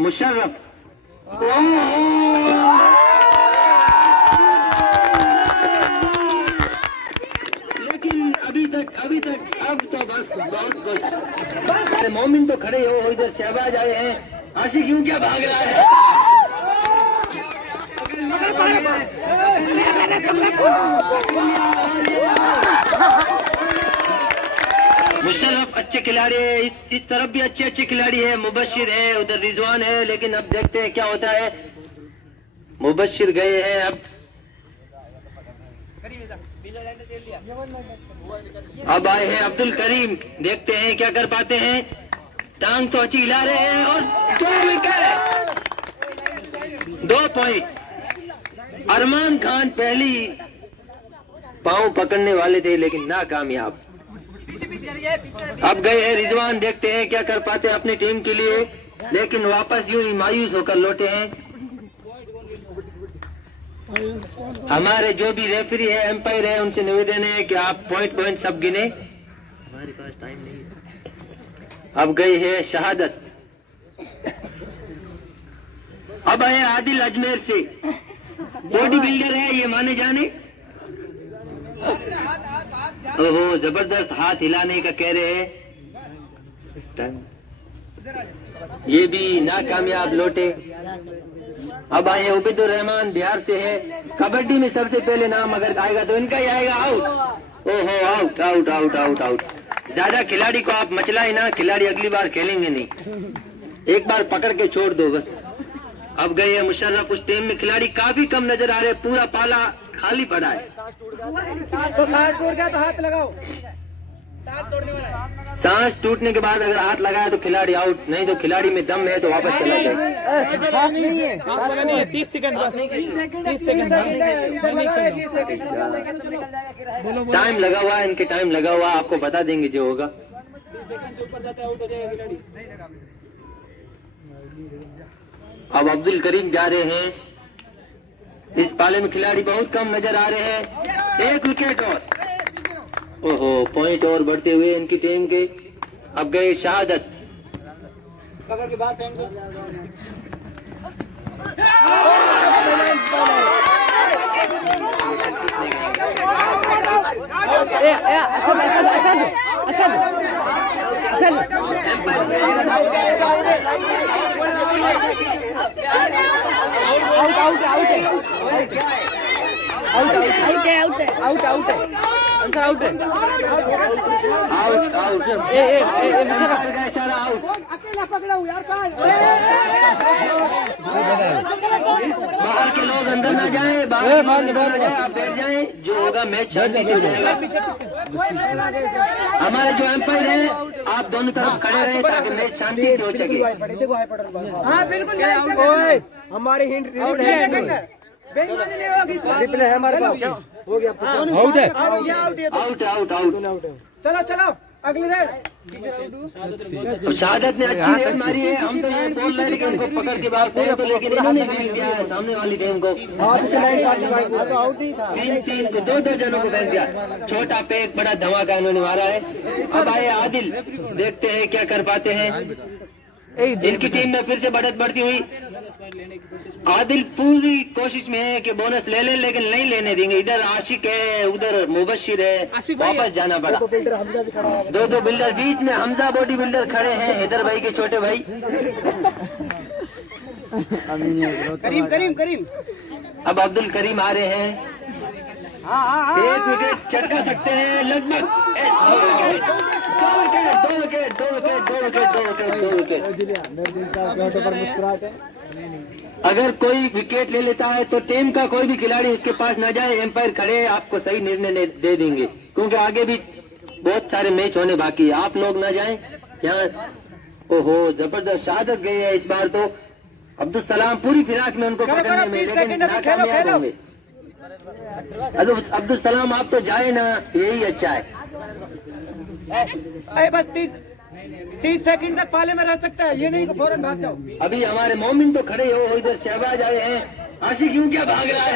मुशर्रफ। लेकिन अभी तक अब तो बस बहुत कुछ। मोमिन तो खड़े हो, इधर शहबाज आए हैं। आशिक क्यों क्या भाग रहा है? मुशर्रफ अच्छे खिलाड़ी है, इस तरफ भी अच्छे खिलाड़ी है। मुबशिर है, उधर रिजवान है। लेकिन अब देखते हैं क्या होता है। मुबशिर गए हैं, अब आए हैं अब्दुल करीम। देखते हैं क्या कर पाते हैं। टांग तो अच्छी हिला रहे हैं और 2 विकेट, 2 पॉइंट। अरमान खान पहली पांव पकड़ने वाले थे लेकिन नाकामयाब। अब गए हैं रिजवान। देखते हैं क्या कर पाते हैं अपनी टीम के लिए। लेकिन वापस यूं ही मायूस होकर लौटे हैं। हमारे जो भी रेफरी है, एम्पायर है, उनसे निवेदन है कि आप पॉइंट सब गिने। हमारे पास टाइम नहीं है। अब गए हैं शहादत। अब आए आदिल अजमेर से। बॉडी बिल्डर है ये, माने जाने। ओहो, जबरदस्त हाथ हिलाने का कह रहे हैं। ये भी नाकामयाब लौटे। अब आए उबैदुर रहमान, बिहार से है। कबड्डी में सबसे पहले नाम अगर आएगा तो इनका ही आएगा। आउट। ओहो, out out out out out. ज्यादा खिलाड़ी को आप मचलाए ना, खिलाड़ी अगली बार खेलेंगे नहीं। एक बार पकड़ के छोड़ दो बस। अब गए हैं मुशर्रफ। उस टीम में खिलाड़ी काफी कम नजर आ रहे। पूरा पाला खाली पड़ा है। तो सांस टूट गया तो हाथ लगाओ। सांस टूटने के बाद अगर हाथ लगाया तो खिलाड़ी आउट, नहीं तो खिलाड़ी में दम है तो वापस चला जाए। सांस नहीं है, सांस लगानी है। 30 सेकंड बस, 30 सेकंड टाइम लगा हुआ है, इनके टाइम लगा हुआ। आपको बता देंगे जो होगा। अब अब्दुल करीम जा रहे हैं। इस पाले में खिलाड़ी बहुत कम नजर आ रहे हैं। 1 विकेट और। ओहो, पॉइंट और बढ़ते हुए इनकी टीम के। अब गए शहादत। पकड़ के बाहर फेंक दो। Asad Asad Asad Asad Asad. Out out out out out out answer out है। Out out. ए मुशर्रफ का इशारा आउट। अकेला पकड़ा हूं यार। बाहर के लोग अंदर ना जाएं, बाहर आप बैठ जाएं। जो होगा मैच शांति से हो जाएगा। हमारे जो एम्पायर हैं, आप दोनों तरफ खड़े रहे ताकि मैच शांति से हो सके। हाँ बिल्कुल, हमारी हिंट रिप्ले है हमारे पास। हो गया, आउट है। Out out out. चलो चलो अगली रेड। तो शहादत ने अच्छी रेड मारी है। हम तो ये बोल रहे थे कि उनको पकड़ के बाहर फेंक दो, लेकिन इन्होंने फेंक दिया है सामने वाली टीम को। 3 को 2 जनों को फेंक दिया। छोटा पेक बड़ा धमाका इन्होंने मारा है। अब आए आदिल। देखते हैं क्या कर पाते हैं। इनकी टीम में फिर से बढ़त बढ़ती हुई। आदिल पूरी कोशिश में है कि बोनस ले ले, लेकिन नहीं लेने देंगे। इधर आशिक है, उधर मुबशिर है। वापस जाना पड़ा। 2 बिल्डर बीच में। हमजा बॉडी बिल्डर खड़े हैं, इधर भाई के छोटे भाई। करीम करीम करीम। अब अब्दुल करीम आ रहे हैं। 1 विकेट चटका सकते हैं लगभग। 2 विकेट। अगर कोई विकेट ले लेता है तो टीम का कोई भी खिलाड़ी उसके पास न जाए। एम्पायर खड़े आपको सही निर्णय दे देंगे, क्योंकि आगे भी बहुत सारे मैच होने बाकी है। आप लोग न जाएं यहाँ। ओहो, जबरदस्त शहादत गई है इस बार तो। अब्दुल सलाम पूरी फिराक में उनको पकड़ने में, लेकिन नाकामयाब होंगे। अब्दुल सलाम आप तो जाए ना, यही अच्छा है। बस 30 सेकंड तक पाले में रह सकता है, ये नहीं कि फौरन भाग जाओ। अभी हमारे मोमिन तो खड़े हो, इधर शहबाज आए हैं। आशिक क्यों क्या भाग रहा है?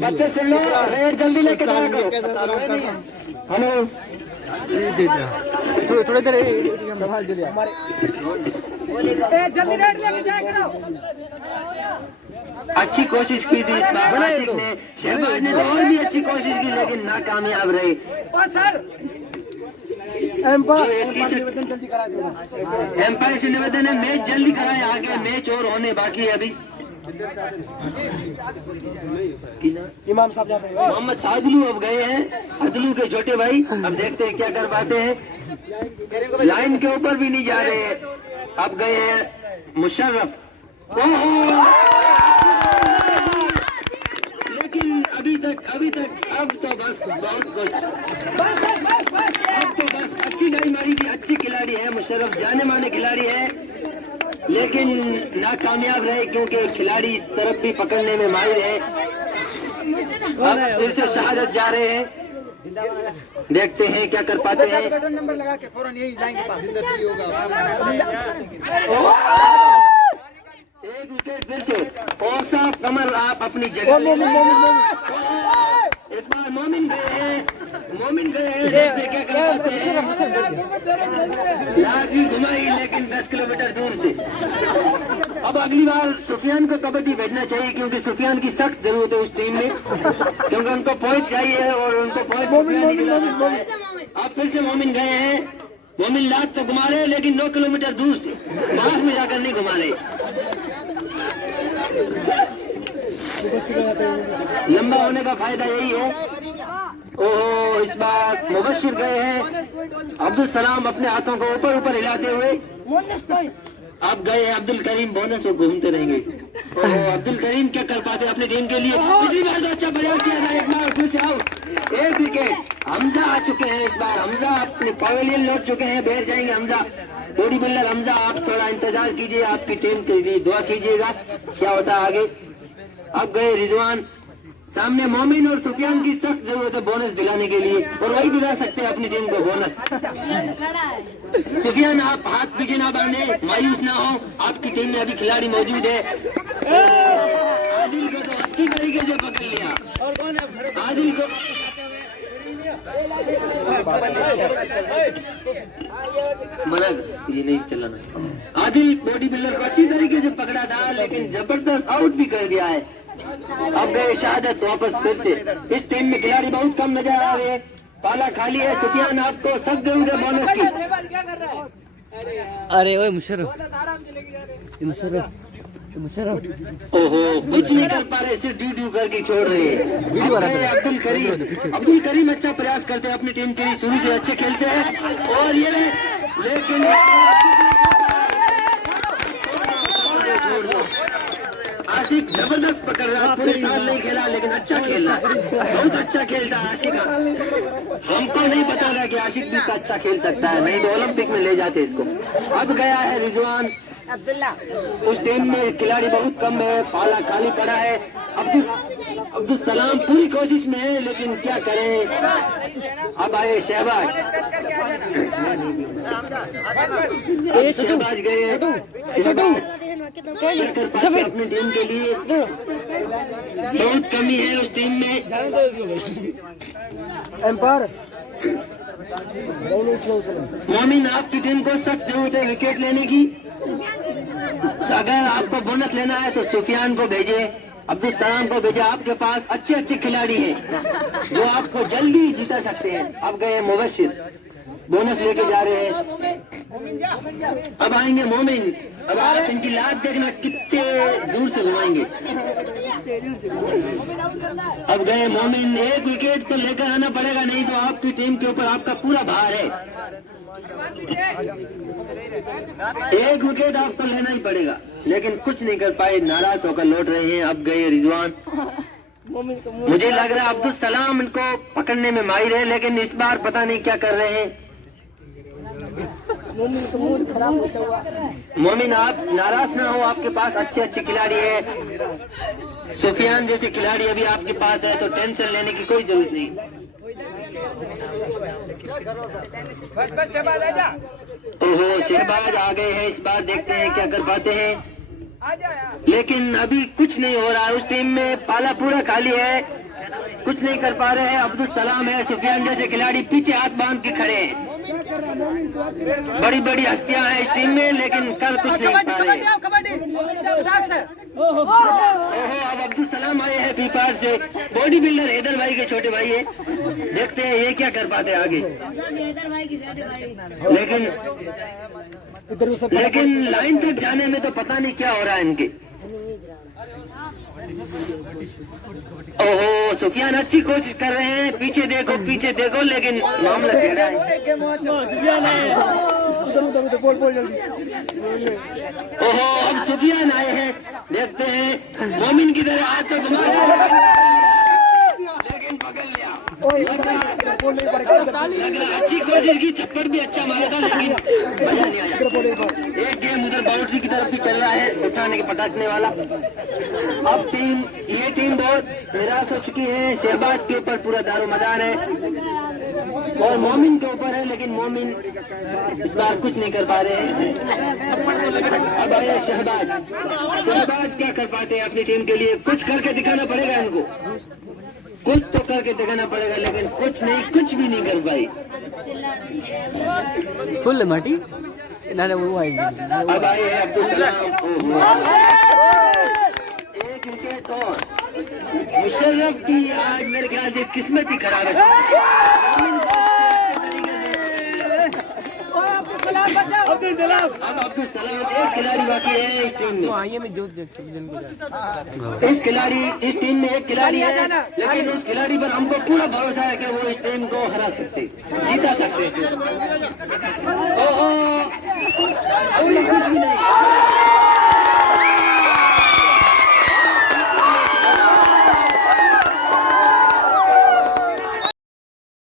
बच्चे सुन लो, रेड जल्दी लेके जाया करो। हेलो, थोड़ी देर संभाल जल्दी रेड लेके जाया करो। अच्छी कोशिश की थी इस बार आशिक ने, शहबाज ने तो और भी अच्छी कोशिश की लेकिन नाकामयाब रहे। एम्पायर से निवेदन है मैच जल्दी कराए, आगे मैच और होने बाकी है अभी। इमाम साहब जाते हैं। मोहम्मद सादलू अब गए हैं, अदलू के छोटे भाई, अब देखते हैं क्या कर पाते हैं। लाइन के ऊपर भी नहीं जा रहे हैं, अब गए हैं मुशर्रफ। लेकिन अभी तक अब तो बस बहुत कुछ, अब तो बस अच्छी डाई मारी थी, अच्छी खिलाड़ी है मुशर्रफ, जाने माने खिलाड़ी है, लेकिन नाकामयाब रहे क्योंकि खिलाड़ी इस तरफ भी पकड़ने में माहिर है। अब फिर से शहादत जा रहे हैं, देखते हैं क्या कर पाते हैं। नंबर लगा के फौरन यही लाइन के पास। एक विकेट फिर से, औसा कमर आप अपनी जगह ले लें। एक बार मोमिन गए हैं, देखते क्या कर पाते हैं। लाख भी घुमाई लेकिन 10 किलोमीटर दूर से। अब अगली बार सुफियान को कबड्डी भेजना चाहिए क्योंकि सुफियान की सख्त जरूरत है उस टीम में, क्योंकि उनको पॉइंट चाहिए और उनको पॉइंट सुफियान ही दिला सकता है। अब फिर से मोमिन गए हैं, मोमिन लाख तो घुमा रहे हैं लेकिन 9 किलोमीटर दूर से, पास में जाकर नहीं घुमा रहे। लंबा होने का फायदा यही है। ओहो, इस बार मुबश्शिर गए हैं, अब्दुल सलाम अपने हाथों को ऊपर हिलाते हुए। अब गए हैं अब्दुल करीम, बोनस वो घूमते रहेंगे। ओहो, अब्दुल करीम क्या कर पाते अपनी टीम के लिए, पिछली बार तो अच्छा प्रयास किया था, एक बार फिर से आउट, एक विकेट। हमजा आ चुके हैं इस बार, हमजा अपने पवेलियन लौट चुके हैं, बैठ जाएंगे हमजा। बॉडी बिल्डर हमजा, आप थोड़ा इंतजार कीजिए, आपकी टीम के लिए दुआ कीजिएगा क्या होता है आगे। अब गए रिजवान, सामने मोमिन और सुफियान की सख्त जरूरत है बोनस दिलाने के लिए, और वही दिला सकते हैं अपनी टीम को बोनस। सुफियान आप हाथ पीछे ना बांधे, मायूस ना हो, आपकी टीम में अभी खिलाड़ी मौजूद है। आदिल को तो अच्छी तरीके से पकड़ लिया, आदिल को मना, ये नहीं चलाना। आदिल बॉडी बिल्डर को अच्छी तरीके से पकड़ा था लेकिन जबरदस्त आउट भी कर दिया है। अब गए शहादत वापस फिर से, इस टीम में खिलाड़ी बहुत कम नजर आ रहे हैं, पाला खाली है। सुफियान आपको सख्त जरूरत है बोनस की। अरे ओए मुशर्रफ, ओहो, कुछ नहीं कर पा रहे, सिर्फ ड्यू करके छोड़ रहे हैं। अब्दुल करीम अच्छा प्रयास करते हैं अपनी टीम के लिए, शुरू से अच्छे खेलते हैं, और ये लेकिन आशिक जबरदस्त पकड़ रहा है, पूरे साल नहीं खेला लेकिन अच्छा खेल रहा है, बहुत अच्छा खेलता है आशिक। हमको नहीं पता था कि आशिक भी तो अच्छा खेल सकता है, नहीं तो ओलंपिक में ले जाते इसको। अब गया है रिजवान, उस टीम में खिलाड़ी बहुत कम है, पाला खाली पड़ा है। अब्दुल सलाम पूरी कोशिश में है लेकिन क्या करें। अब आए शहबाज, शहबाज गए अपनी टीम के लिए, बहुत कमी है उस टीम में। मोमिन आपकी टीम को सख्त जरूरत है विकेट लेने की, अगर आपको बोनस लेना है तो सुफियान को भेजे, अब्दुल सलाम को भेजे, आपके पास अच्छे अच्छे खिलाड़ी हैं जो आपको जल्दी जिता सकते हैं। अब गए मुबश्शिर, बोनस लेके जा रहे हैं। अब आएंगे मोमिन, अब आप इनकी लात देखना कितने दूर से घुमाएंगे। अब गए मोमिन, एक विकेट तो लेकर आना पड़ेगा, नहीं तो आपकी टीम के ऊपर आपका पूरा भार है। एक विकेट आपको लेना ही पड़ेगा, लेकिन कुछ नहीं कर पाए, नाराज होकर लौट रहे हैं। अब गए रिजवान, मुझे लग रहा है अब्दुल सलाम इनको पकड़ने में माहिर है, लेकिन इस बार पता नहीं क्या कर रहे हैं। मोमिन आप नाराज ना हो, आपके पास अच्छे अच्छे खिलाड़ी है, सुफियान जैसे खिलाड़ी अभी आपके पास है, तो टेंशन लेने की कोई जरूरत नहीं। ओहो, शहबाज आ गए हैं, इस बार देखते हैं क्या कर पाते हैं। लेकिन अभी कुछ नहीं हो रहा है। उस टीम में पाला पूरा खाली है, कुछ नहीं कर पा रहे हैं। अब्दुल सलाम है, सुफियान जैसे खिलाड़ी पीछे हाथ बांध के खड़े हैं। बड़ी बड़ी हस्तियां हैं इस टीम में, लेकिन कल कुछ नहीं पा रहे। ओहो, अब अब्दुल सलाम आए हैं पीपार से। बॉडी बिल्डर हैदर भाई के छोटे भाई है, देखते हैं ये क्या कर पाते हैं आगे। लेकिन लाइन तक जाने में तो पता नहीं क्या हो रहा है इनके। ओहो, सुफियान अच्छी कोशिश कर रहे हैं, पीछे देखो, लेकिन मामला टेढ़ा है। ओहो, अब सुफियान आए हैं, देखते हैं मोमिन की तरह हाथ तो घुमा लेकिन पकड़ लिया। अच्छी कोशिश की, थप्पड़ भी अच्छा मारा था, लेकिन मजा नहीं आया। एक गेम उधर बाउंड्री की तरफ भी चल रहा है, उठाने के पटाखने वाला। अब ये टीम बहुत निराश हो चुकी है। शहबाज के ऊपर पूरा दारोमदार है और मोमिन के ऊपर है, लेकिन मोमिन इस बार कुछ नहीं कर पा रहे हैं। अब आया शहबाज क्या कर पाते हैं अपनी टीम के लिए? कुछ करके दिखाना पड़ेगा इनको, कुछ तो करके दिखाना पड़ेगा, लेकिन कुछ भी नहीं कर पाई। फुल माटी ना वो आई। अब आए हैं अब्दुल सलाम। एक विकेट और मुशर्रफ की आज मेरे ख्याल से किस्मत ही खराब है। अब अब्दुल सलाम एक खिलाड़ी बाकी है इस टीम में। इस टीम में एक खिलाड़ी है, लेकिन उस खिलाड़ी पर हमको पूरा भरोसा है कि वो इस टीम को हरा सकते, जीता सकते। ओहो, अभी कुछ भी नहीं।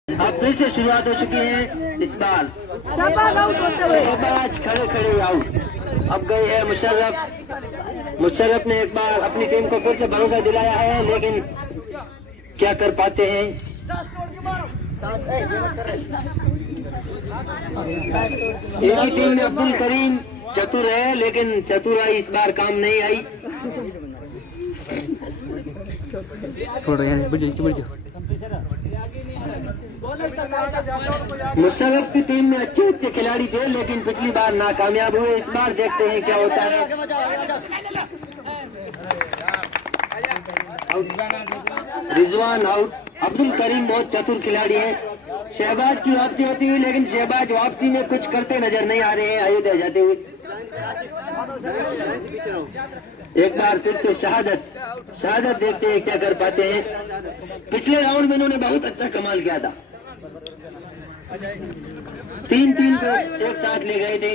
अब फिर से शुरुआत हो चुकी है। इस बार शहबाज खड़े आउट। अब गए हैं मुशर्रफ ने एक बार अपनी टीम को फिर से भरोसा दिलाया है, लेकिन क्या कर पाते हैं? एक ही टीम में अब्दुल करीम चतुर है, लेकिन चतुराई इस बार काम नहीं आई। मुशर्रफ की टीम में अच्छे खिलाड़ी थे, लेकिन पिछली बार नाकामयाब हुए। इस बार देखते हैं क्या होता है। रिजवान आउट। अब्दुल करीम बहुत चतुर खिलाड़ी है। शहबाज की वापसी होती है, लेकिन शहबाज वापसी में कुछ करते नजर नहीं आ रहे हैं अयोध्या जाते हुए। एक बार फिर से शहादत देखते हैं क्या कर पाते हैं। पिछले राउंड में इन्होंने बहुत अच्छा कमाल किया था, 3-3 को एक साथ ले गए थे,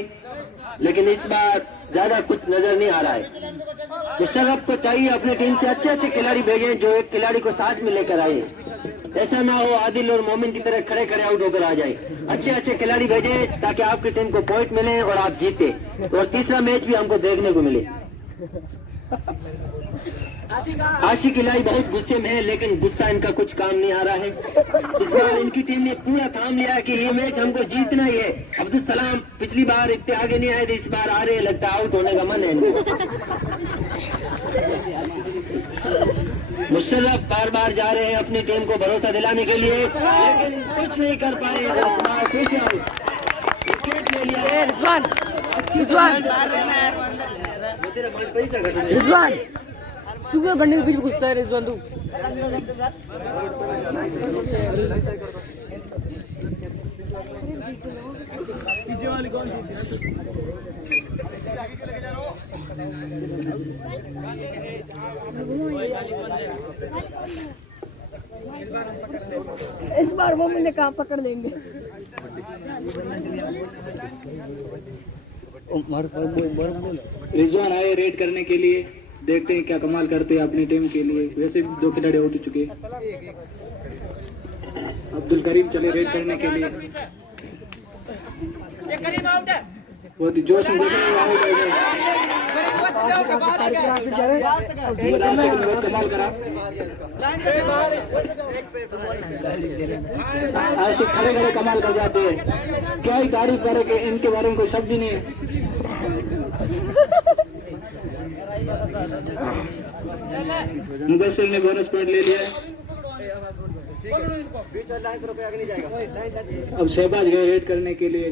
लेकिन इस बार ज्यादा कुछ नजर नहीं आ रहा है। मुशर्रफ को चाहिए अपनी टीम से अच्छे खिलाड़ी भेजें, जो एक खिलाड़ी को साथ में लेकर आए। ऐसा ना हो आदिल और मोमिन की तरह खड़े आउट होकर आ जाए। अच्छे खिलाड़ी भेजें ताकि आपकी टीम को पॉइंट मिले और आप जीते, और तीसरा मैच भी हमको देखने को मिले। आशिक इलाही बहुत गुस्से में है, लेकिन गुस्सा इनका कुछ काम नहीं आ रहा है। इस बार इनकी टीम ने पूरा थाम लिया कि ये मैच हमको जीतना ही है। अब्दुल सलाम पिछली बार इतने आगे नहीं आए थे, इस बार आ रहे हैं, लगता है आउट होने का मन है इनको। मुशर्रफ बार जा रहे हैं अपनी टीम को भरोसा दिलाने के लिए, लेकिन कुछ नहीं कर पाए। इस बार फिर से विकेट ले लिया। रिजवान सुगर गन्ने के बीच में घुसता है रिजवान तू। इस बार वो मैंने कहाँ पकड़ लेंगे। रिजवान आए रेड करने के लिए, देखते हैं क्या कमाल करते हैं अपनी टीम के लिए। वैसे भी 2 खिलाड़ी आउट हो चुके हैं। अब्दुल करीम चले रेड करने के लिए, बहुत ही जोश में आउट हो गए। कमाल करा आशिक खड़े कमाल कर जाते हैं। क्या ही तारीफ करे कि इनके बारे में कोई शब्द ही नहीं है। मुबशिर ने बोनस पॉइंट ले लिया है। अब शहबाज गए रेड करने के लिए,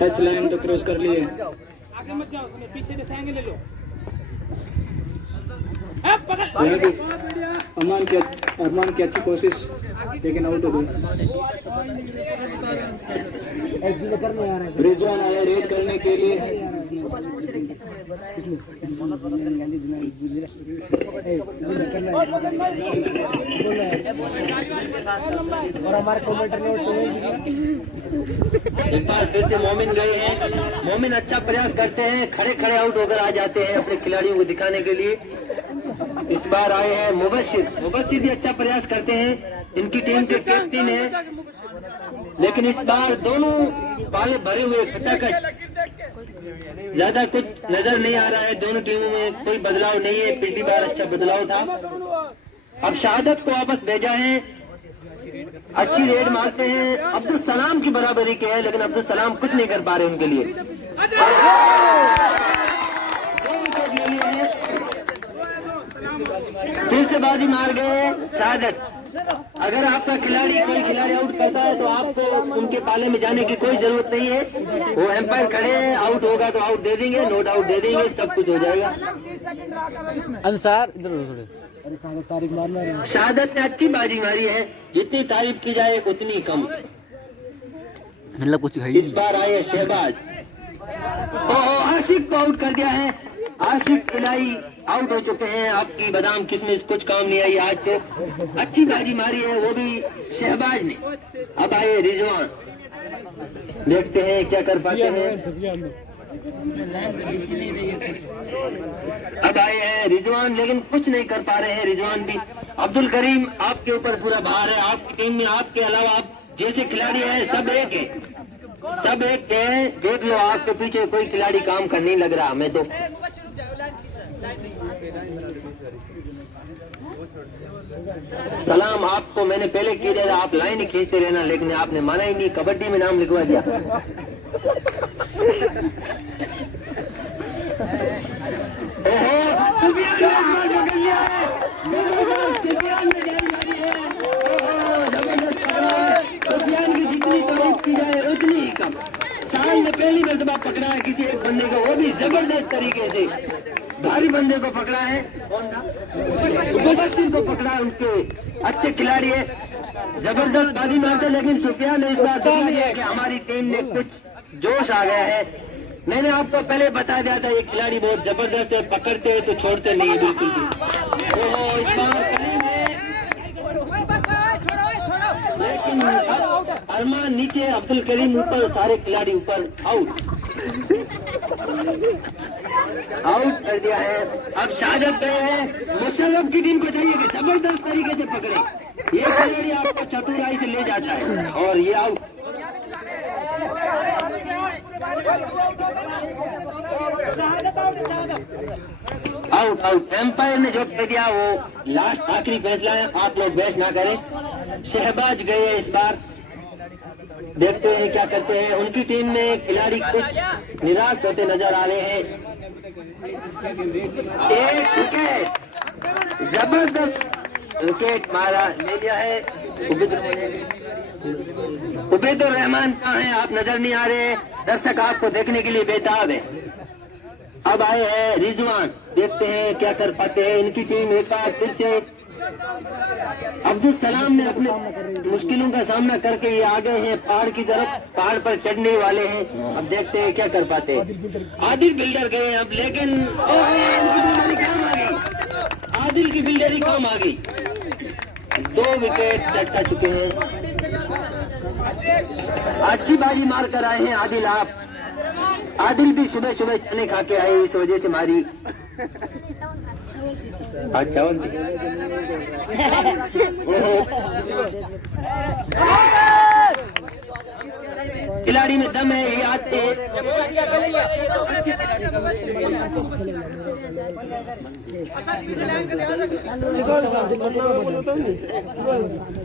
टच लाइन तो क्रॉस कर लिए। यहाँ भी अरमान की अच्छी कोशिश, लेकिन आउट हो गई। रिजवान आया रेड करने के लिए। और हमारे कमेंटर ने एक बार फिर से मोमिन गए हैं। मोमिन अच्छा प्रयास करते हैं, खड़े खड़े आउट होकर आ जाते हैं अपने खिलाड़ियों को दिखाने के लिए। इस बार आए हैं मुबशिर। मुबशिर भी अच्छा प्रयास करते हैं, इनकी टीम के कैप्टन है, लेकिन इस बार दोनों पाले भरे हुए खचाखच, ज्यादा कुछ नजर नहीं आ रहा है। दोनों टीमों में कोई बदलाव नहीं है, पिछली बार अच्छा बदलाव था। अब शहादत को वापस भेजा है, अच्छी रेड मारते हैं। अब्दुल सलाम की बराबरी के है, लेकिन अब्दुल सलाम कुछ नहीं कर पा रहे उनके लिए। फिर से बाजी मार गए शहादत। अगर आपका खिलाड़ी कोई खिलाड़ी आउट करता है तो आपको उनके पाले में जाने की कोई जरूरत नहीं है। वो एम्पायर खड़े हैं, आउट होगा तो आउट दे देंगे, नोट आउट दे देंगे, सब कुछ हो जाएगा। अंसार इधर शहादत ने अच्छी बाजी मारी है, जितनी तारीफ की जाए उतनी कम। कुछ इस बार आए शहबाज, आशिक को आउट कर दिया है। आशिक इलाई आउट हो चुके हैं। आपकी बादाम किशमिश कुछ काम नहीं आई आज तो। अच्छी बाजी मारी है वो भी शहबाज ने। अब आए रिजवान, देखते हैं क्या कर पाते हैं। अब आए हैं रिजवान, लेकिन कुछ नहीं कर पा रहे हैं रिजवान भी। अब्दुल करीम, आपके ऊपर पूरा भार है। आपकी टीम में आपके अलावा आप जैसे खिलाड़ी हैं सब एक है, सब एक है। देख लो आपके पीछे कोई खिलाड़ी काम कर नहीं लग रहा हमें तो। सलाम आपको मैंने पहले कह दिया था आप लाइन ही खींचते रहना, लेकिन आपने माना ही नहीं, कबड्डी में नाम लिखवा दिया। सुफियान की जितनी तारीफ की जाए उतनी ही कम। साल में पहली मर्तबा पकड़ा है किसी एक बंदे को, वो भी जबरदस्त तरीके से। भारी बंदे को पकड़ा है, मुबशिर को पकड़ा है, उनके अच्छे खिलाड़ी है, जबरदस्त बाजी मारते। लेकिन सुफियान ने इस बार दिखा दिया कि हमारी टीम में कुछ जोश आ गया है। मैंने आपको पहले बता दिया था ये खिलाड़ी बहुत जबरदस्त है, पकड़ते हैं तो छोड़ते नहीं है बिल्कुल भी। इस बार करीब है, लेकिन अरमान नीचे, अब्दुल करीम ऊपर, सारे खिलाड़ी ऊपर। आउट कर दिया है। अब शहादत गए हैं। मुशर्रफ की टीम को चाहिए कि जबरदस्त तरीके से पकड़े, ये खिलाड़ी आपको चतुराई से ले जाता है। और ये आउट। आउट एम्पायर ने जो कह दिया वो लास्ट आखिरी फैसला है, आप लोग बहस ना करें। शहबाज गए हैं इस बार, देखते हैं क्या करते हैं। उनकी टीम में खिलाड़ी कुछ निराश होते नजर आ रहे हैं। एक विकेट, जबरदस्त विकेट मारा, ले लिया है उबैदुर रहमान। कहाँ हैं आप? नजर नहीं आ रहे, दर्शक आपको देखने के लिए बेताब है। अब आए हैं रिजवान, देखते हैं क्या कर पाते हैं। इनकी टीम एक बार फिर से, अब्दुल सलाम ने अपने मुश्किलों का सामना करके ये आ गए हैं पहाड़ की तरफ, पहाड़ पर चढ़ने वाले हैं। अब देखते हैं क्या कर पाते हैं। आदिल बिल्डर गए अब, लेकिन काम आ गई, आदिल की बिल्डरी काम आ गई। 2 विकेट चटका चुके हैं। अच्छी बाजी मार कर आए हैं आदिल। आप आदिल भी सुबह सुबह चने खा के आए, इस वजह से मारी। चावल खिलाड़ी में दम है, ये आते हैं।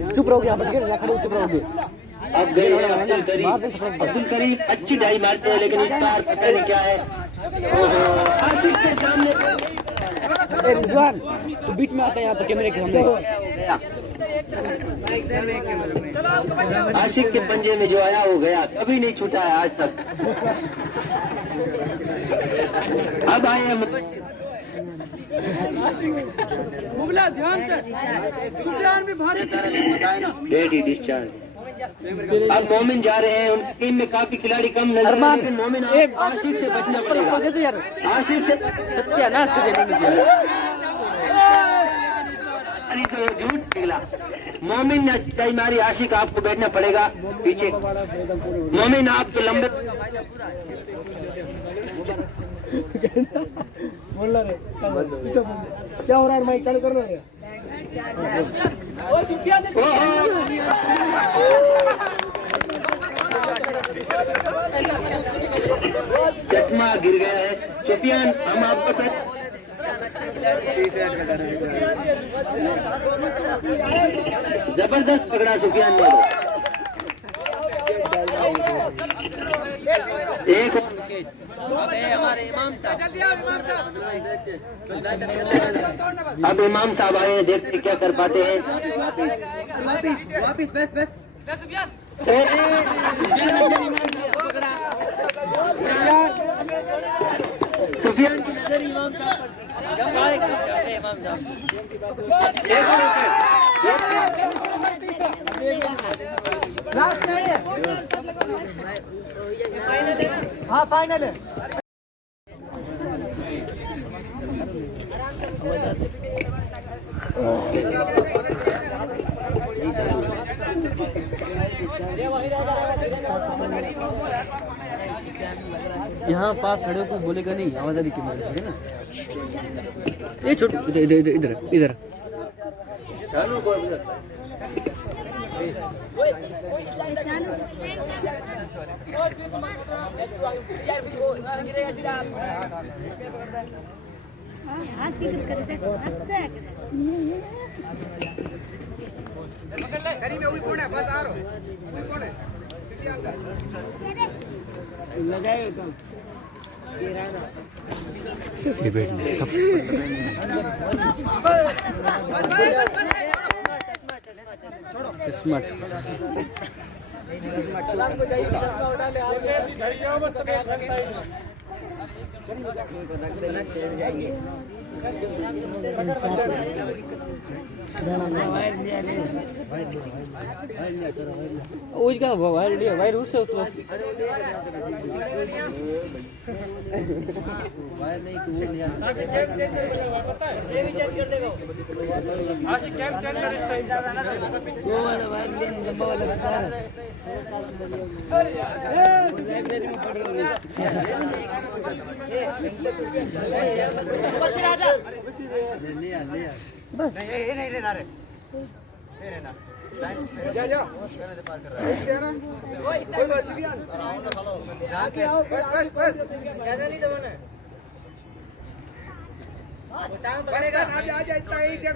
चुप रहोगे आप, चुप रहोगे। अब गए हैं अब्दुल करीम। अब्दुल करीम अच्छी डाई मारते हैं, लेकिन इस बार पता नहीं क्या है, आशिक के सामने ए रिजवान तू बीच में आता है यहाँ पर कैमरे के सामने गया। आशिक के पंजे में जो आया वो गया, कभी नहीं छूटा है आज तक। अब आए मुगला ध्यान से सुफियान भी भारी रेडी डिस्चार्ज। अब मोमिन जा रहे हैं, उनकी टीम में काफी खिलाड़ी कम नजर है, लेकिन मोमिन आशिक से बचना पड़ेगा। आशिक से सत्यानाश कर देंगे। अरे तो झूठ निकला। मोमिन ने अच्छाई मारी, आशिक आपको बैठना पड़ेगा पीछे। मोमिन आप तो लंबे बोल रहे क्या हो रहा है, माइक चालू कर लो। चश्मा गिर गया है। सुफियान हम आपको जबरदस्त पकड़ा सुफियान ने। एक अब इमाम साहब आए हैं, देखते क्या कर पाते हैं। सुफियान की नजर इमाम साहब हाँ फाइनल है। यहाँ पास खड़े को बोलेगा नहीं, आवाज अभी क्यों है ना। ये छोड़ इधर इधर इधर इधर उसका वायर उससे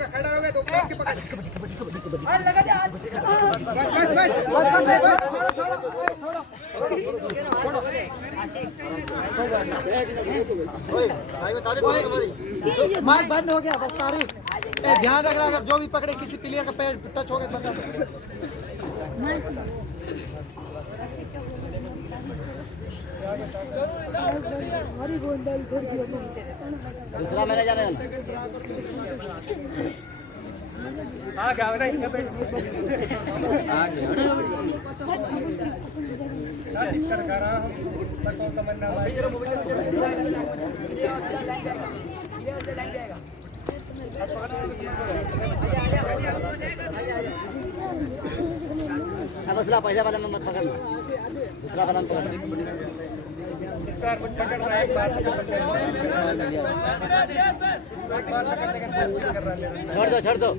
खड़ा हो गया तो माइक बंद हो गया, बस तारीफ। ध्यान रखना, अगर जो भी पकड़े किसी प्लेयर का पैर टच हो गया दूसरा मैंने जाना है। मसला पहले वाला में मत पकड़ना, दूसरा वाला में पकड़ना। छोड़ दो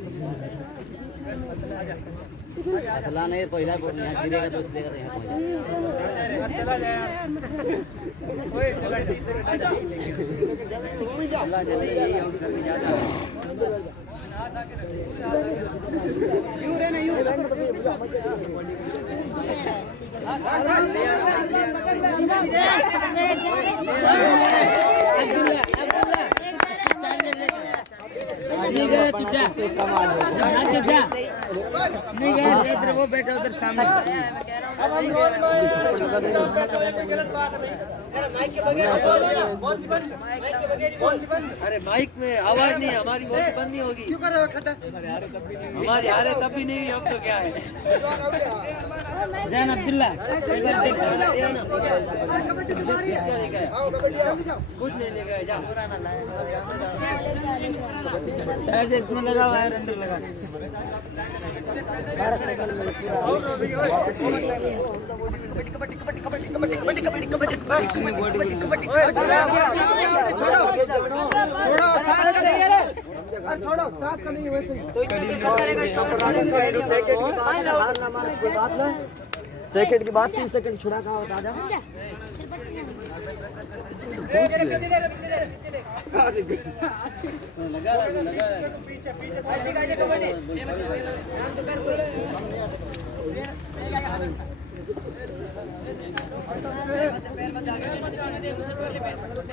चला नहीं, पहला यहाँ गिरेगा तो इसलिए यहाँ वो बैठा उधर सामने। अरे माइक में आवाज नहीं, हमारी बहुत बंद नहीं होगी। क्यों कर रहे हो खट्टा? हमारी हारे तब भी नहीं हुई, अब तो क्या है। जैन अब्दुल्ला कुछ नहीं लेगा, जा। शायद इसमें लगा हुआ है, अंदर लगा। छोड़ो सांस का नहीं है रे, छोड़ो सांस का नहीं है वैसे। सेकंड की बात 3 सेकंड छुड़ा कहा बता जा।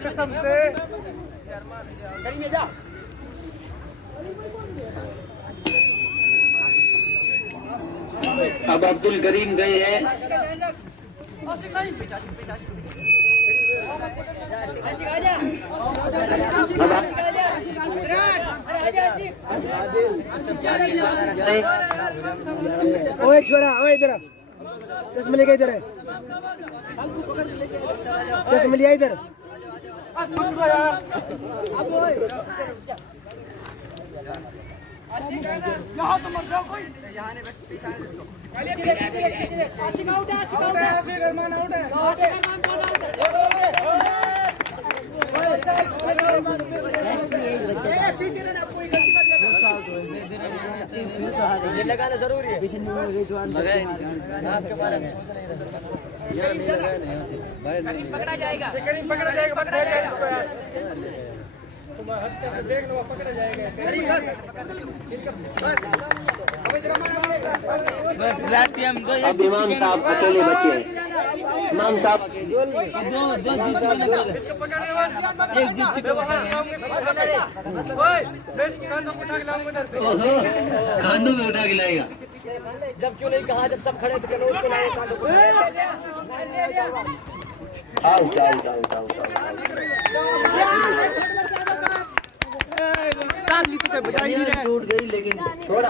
कसम से जा। अब अब्दुल करीम गए हैं। ओए छोरा, ओए इधर चश्मा लेके इधर है, चश्मा लिया इधर। यहाँ तो मत जाओ कोई। आशिक आउट है, आशिक आउट है, आशिक अरमान आउट है। पीछे ना कोई गलती मत करना। ये लगाना जरूरी है। आपके बारे में पकड़ा जाएगा, पकड़ा जाएगा, पकड़ा जाएगा। देख लो पकड़ा जाएगा। बस लास्ट टाइम दो। अब इमाम साहब अकेले बचे हैं। इमाम साहब कांधों में उठा के लाएगा। जब क्यों नहीं कहा, जब सब खड़े थे चलो उसको लाए कांधों पे। आउट आउट आउट आउट टूट टूट गई लेकिन छोड़ा